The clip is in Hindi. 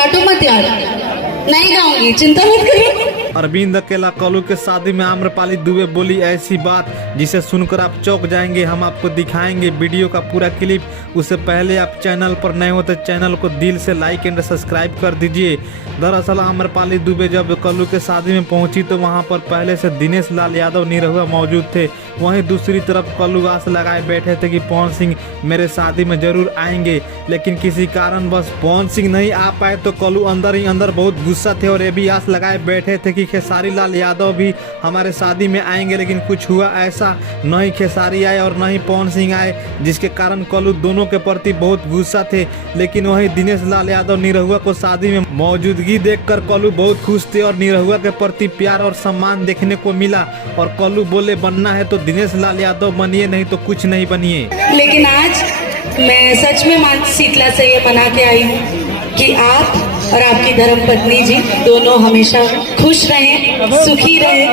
काटो मत यार, नहीं गाऊंगी, चिंता मत करो। अरविंद अकेला कल्लू के शादी में आम्रपाली दुबे बोली ऐसी बात जिसे सुनकर आप चौंक जाएंगे। हम आपको दिखाएंगे वीडियो का पूरा क्लिप। उससे पहले आप चैनल पर नए हो तो चैनल को दिल से लाइक एंड सब्सक्राइब कर दीजिए। दरअसल आम्रपाली दुबे जब कल्लू के शादी में पहुंची तो वहां पर पहले से दिनेश लाल यादव निरहुआ मौजूद थे। वहीं दूसरी तरफ कल्लू आस लगाए बैठे थे कि पवन सिंह मेरे शादी में जरूर आएंगे, लेकिन किसी कारणवश पवन सिंह नहीं आ पाए तो कल्लू अंदर ही अंदर बहुत गुस्सा थे और ये भी आस लगाए बैठे थे कि खेसारी लाल यादव भी हमारे शादी में आएंगे। लेकिन कुछ हुआ ऐसा, न ही खेसारी आए और न ही पवन सिंह आए, जिसके कारण कल्लू दोनों के प्रति बहुत गुस्सा थे। लेकिन वहीं दिनेश लाल यादव निरहुआ को शादी में मौजूदगी देखकर कल्लू बहुत खुश थे और निरहुआ के प्रति प्यार और सम्मान देखने को मिला। और कल्लू बोले बनना है तो दिनेश लाल यादव बनिए, नहीं तो कुछ नहीं बनिए। लेकिन आज मैं सच में मां शीतला से ये मना के आई हूँ कि आप और आपकी धर्मपत्नी जी दोनों हमेशा खुश रहें, सुखी रहें।